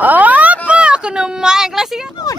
Apa kena main kelas ini pun.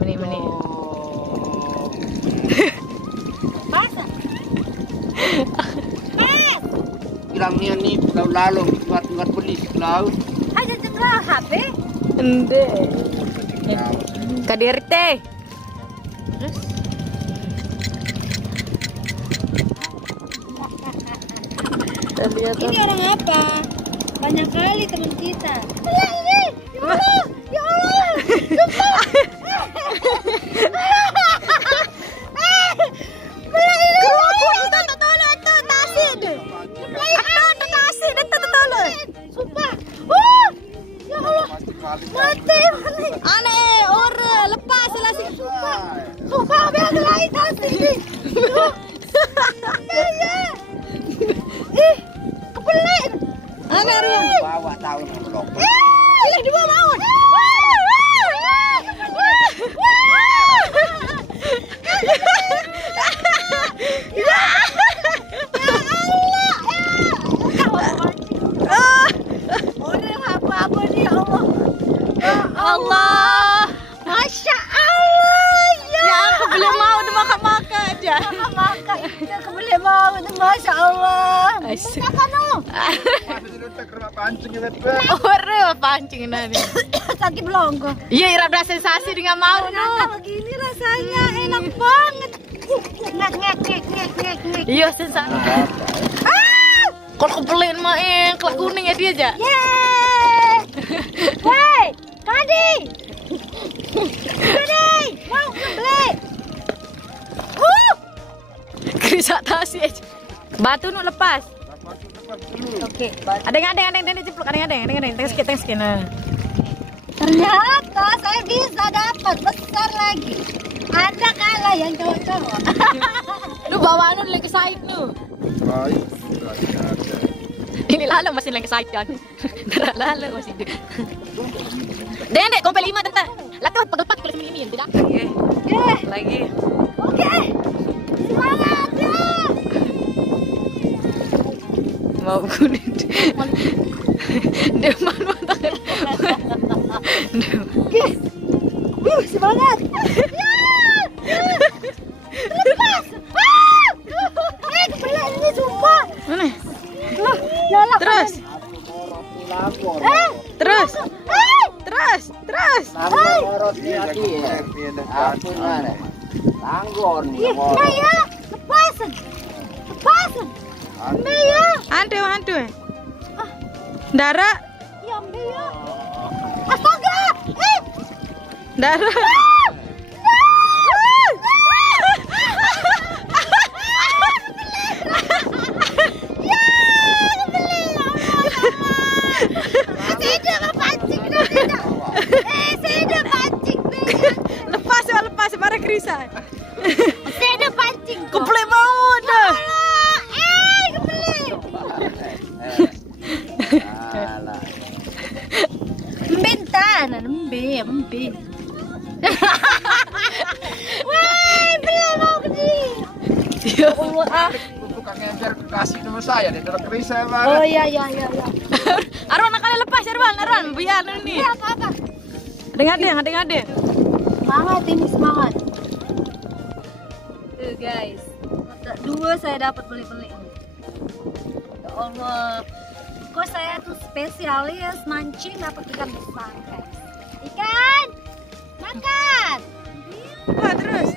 Meni. Masa? Bilangnya nih lalu buat beli laut. Ada ceklah HP? Ende. KDRT. Terus? Ini orang apa? Banyak kali teman kita. Ya ini, ya Allah, mati. Aneh, orang lepas lah sih. Sumpah, biar lain kasih. Ih, kepelit. Aneh ruang. Bawa tahun belum. Ih, dua maun. Apa nih Allah? Allah. Masya Allah ya. Ya aku belum mau udah makan aja. Makan itu aku boleh mau itu Masya Allah. Makan dong. Orang pancing nanti. Sakit belonggo. Iya, ada sensasi dengan mau Ternyata begini rasanya enak banget. Ngek. Iya, sensasi. Kalau kepelit main, kelak kuning ya dia aja. Yeay. Hei, Kadi. Mau beli. Krisak tasi aja. Batu nu lepas. Oke, Ada ceplok, ada. Tengah sikit. Nah. ternyata saya bisa dapat besar lagi. Ada kalah yang cowok-cowok. Lu bawa anu lagi side nu. Ini lala masih lagi side kan. Lala masih. Dek, kompel 5 tentang. Latih pegel 4 kalau ini tidak. Lagi. Oke. Semangat ya. Mau kuning. Dia mana tangan. Oke. Semangat. Lepas. Kebelah ini sumpah. Mana? Nyala. Terus. Tanggor nih. Ya, lepasan. Ya. Antu. Dara. Ya, ya. Astaga. Dara. Lepas para Krisa. Saya ada pancing. Kepelit mau dah. Kepelit. Bentan, membe. Wah, belum mau gede. Ya Allah. Bukan ngejar kasih nomor saya deh, terus Krisa Oh iya. Arwan kali lepas Arwan, biar ini. Apa? Ada. Semangat. Tuh guys, dua saya dapat beli-beli. Ya Allah, kok saya tuh spesialis mancing dapat ikan besar guys. Ikan, makan. Apa terus?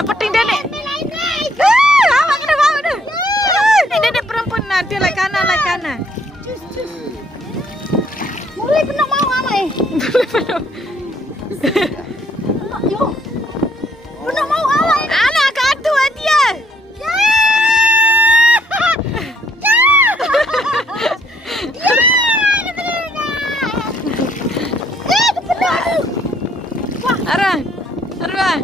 Yang penting Dedek. Awak kena bawa dah. Ini Dedek perempuan lah. Dia like kanan. Mulai pernah mau amai. Yuk. Pernah mau amai. Anak katu dia. Arwah.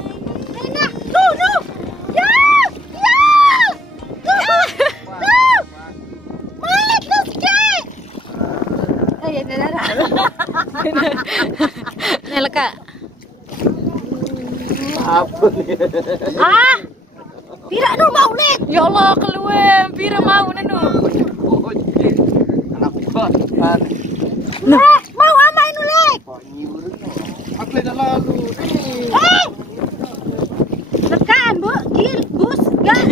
Nih Kak. Apa nih? Pira nu mau nih. Ya Allah keluar. Pira mau nanu. Anak buat. Mau amai nu lek. Aku dah lalu. Tekan bu, bus gak.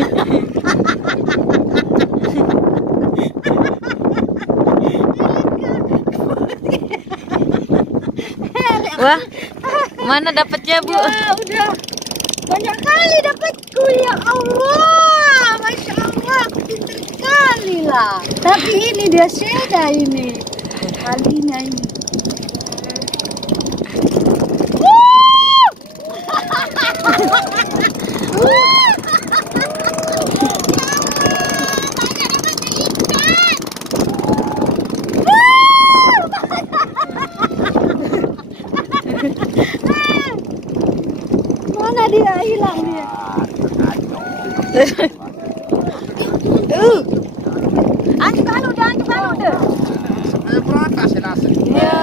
Wah, mana dapatnya Bu? Ya udah banyak kali dapatku ya Allah, masya Allah, aku pintar sekali lah. Tapi ini dia seda ini, kalinya ini. Mana dia hilang dia? Anjing balu dah. Berapa sih nasi? Ya.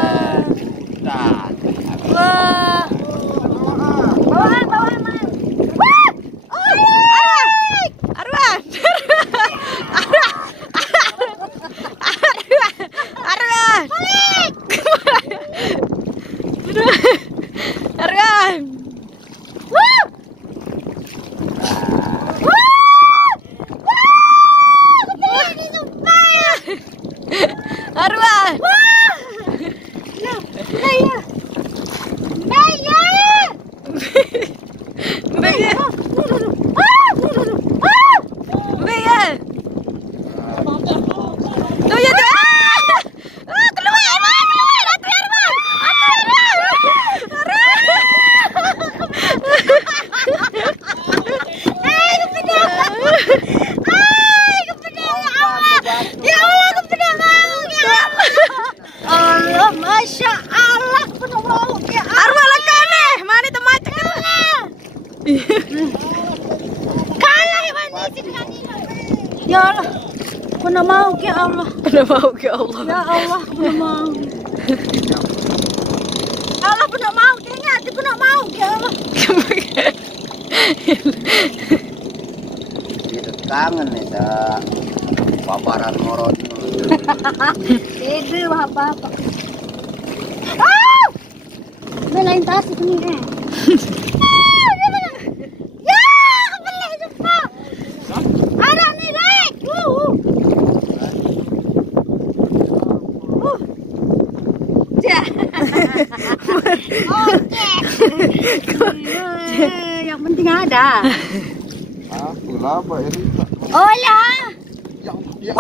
Wah. Bawahan man. Arwah. Masya Allah, penuh mau ya. Arwah lakane, mani temacet kan. Kalah ya mani dengan ini. Ya Allah, penuh mau ya Allah. Udah mau ke Allah. Ya Allah, penuh mau. Allah penuh mau, ingat penuh mau ya Allah. Itu kangen nih dah. Paparan morot. Itu apa-apa. Belain tasik nih Ya, kebeli cepat. Ada nih, Dek. Ya. Oke. Yang penting ada. Aku lama ini. Oh lah. Ya.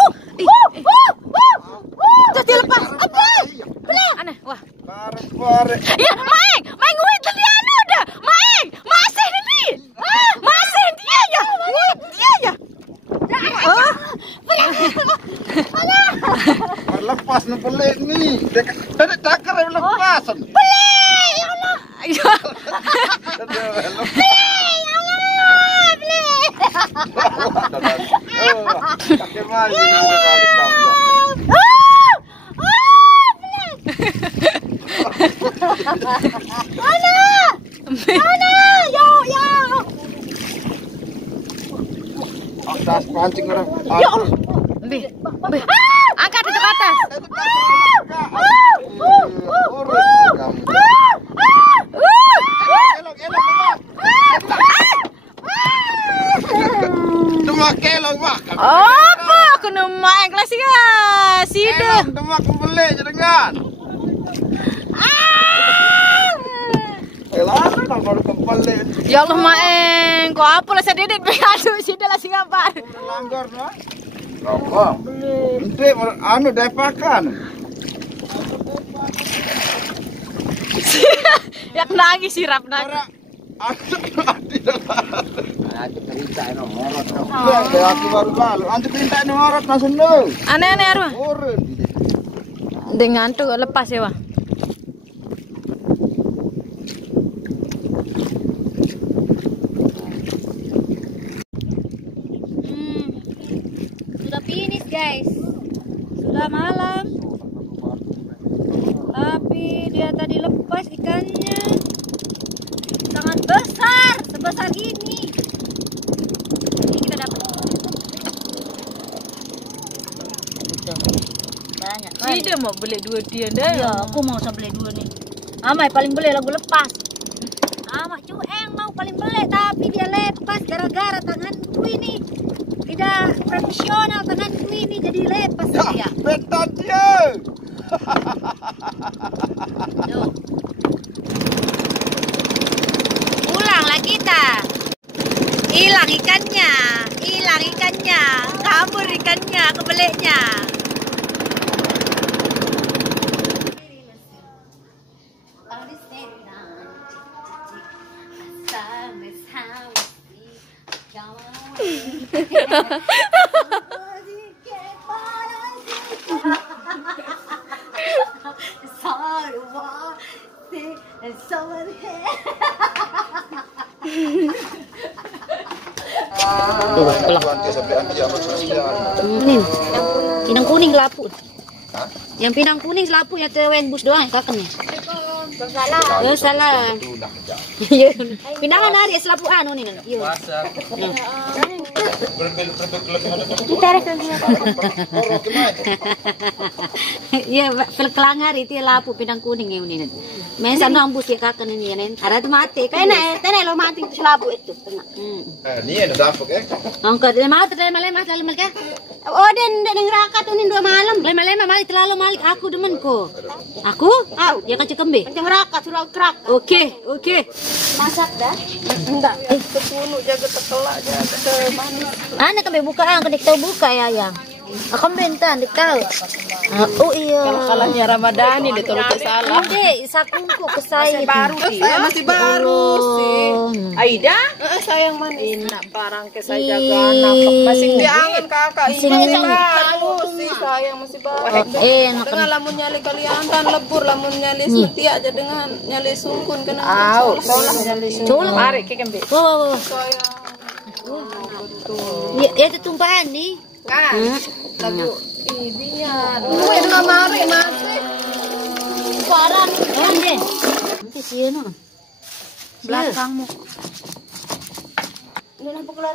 Terus dilepas. Apa? Aneh, wah. Bareng. Ya, Maeng nguit tadi anu dah. Maeng, masih ini. Masih dia ya. Dia ya. Lepas nih pelik nih. Tadi cakar yang lepasan. Beli, ya Allah. Ya. Kakek maju nih balik kamu. Mana? Yo. Tas pancing orang. Ya Allah. Bi. Angkat di atas. Urut kamu. Demak kelong makan. Apa? Kena main kelas ya. Sida. Demak beli jangan. Elah. Kenal baru kembali. Ya Allah Maeng, kok apa lah sedikit aduh sih dah sing apa. Melanggar nah. Rokok. Ente anu depakan. Ya nangis sirap nangis. Aku cerita no ngorot no. Aku baru lalu. Antu cerita no ngorot langsung lo. Aneh-aneh arwah. Urun. Dengan tuh lepas ya, Wah. Sudah finish guys. Sudah malam. Tapi dia tadi lepas ikannya. Sangat besar, sebesar ini. Ini kita dapat. Banyak kan? Dia mau beli dua dia dah. Iya, aku mau beli dua nih. Amai paling beli lagu lepas. Amak cueng mau paling beli tapi dia lepas gara-gara tanganku ini tidak profesional, tanganku ini jadi lepas dia. Betat dia. Tuh. Ulanglah kita. Hilang ikannya, kabur ikannya, kebeleknya. Pinang kuning lapu. Yang pinang kuning selapu ya tewen bus doang kakaknya. Salah. Salah. Pinangan hari selapu anu nih. Iya, kelangar itu lapu pinang kuning ya ini. Main sana ambus ya kakak ini nen. Ada mati. Tenai lo mati itu selapu itu. Ini ada dapur ke? Angkat mati lema ke. Oh dan ngerakat ini 2 malam. Lema mali terlalu malik aku demenku. Aku? Ya kacau kembe. Kacau ngerakat suruh kerak. Oke. Masak dah? Enggak. Sepunu jaga tekelak jaga manis. Anak kembe buka kedik tahu buka ya yang. Aku bentan dik tahu. Oh iya. Kalau kalahnya Ramadhani dia tolong salah. Oke, sakungku ke saya. Masih baru sih. Aida? Sayang manis. Enak barang ke saya jaga anak. Masih diangan kakak. Ini masih baru sih sayang masih baru. Enak. Dengan lamun nyali kalian kan lebur lamun nyali setia aja dengan nyali sungkun kena. Coba mari ke kembe. Wow. Sayang. Ya itu tumpahan nih. Kan. Lagu ibian. Udah mari masih. Suara deh. Nanti sini. Belakangmu. Udah nampak keluar.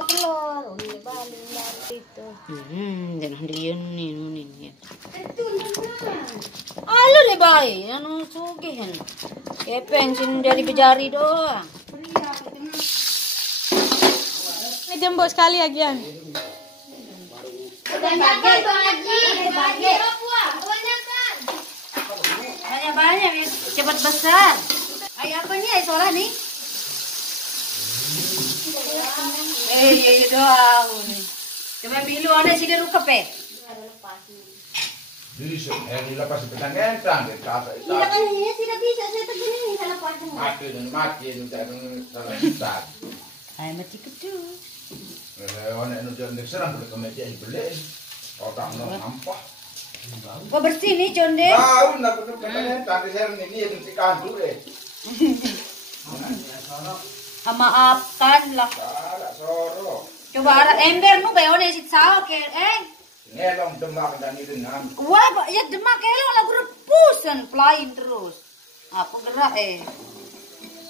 Oh, ini balik itu. Jangan dia nih. Halo le bay, anu sugih. Kepeng sin dari bejari doang. Jembo sekali agian. Banyak cepat besar. Ayah apa nih soalnya nih? Iya doang. Coba bilu ada sih dia ruka pe. Bisa, yang lepas di petang entang deh kakak itu. Iya kan ini tidak bisa saya teguni salah pacung. Mati salah start. Ay mati kecil. Orang Indonesia nek serang boleh kemedia beli. Orang nampak. Kok bersih nih Conde? Tahu nak betul katanya tadi saya ini yang dikandu Maafkan lah. Salah soro. Coba ada ember nu bae one sit sawo ke Ngelong demak dan dengan. Wah, ya demak elok lagu rebusan flying terus. Apa gerak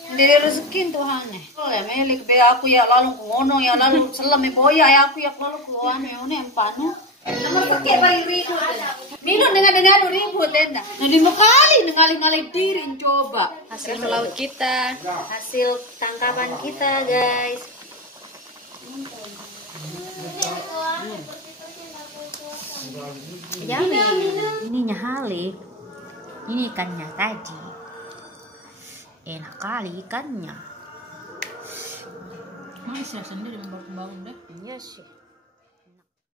Dari rezeki Tuhan Kalau ya melik be aku ya lalu ngono ya lalu selam boya ya aku ya lalu keluar one empanu. Nomor pakai bari ribut. Minum dengan ribut tenda. Nah lima kali ngalih-ngalih diri coba. Hasil melaut kita, hasil tangkapan kita guys. Ininya halik. Ini ikannya tadi. Enak kali ikannya. Masih sendiri membangun dah. Iya sih.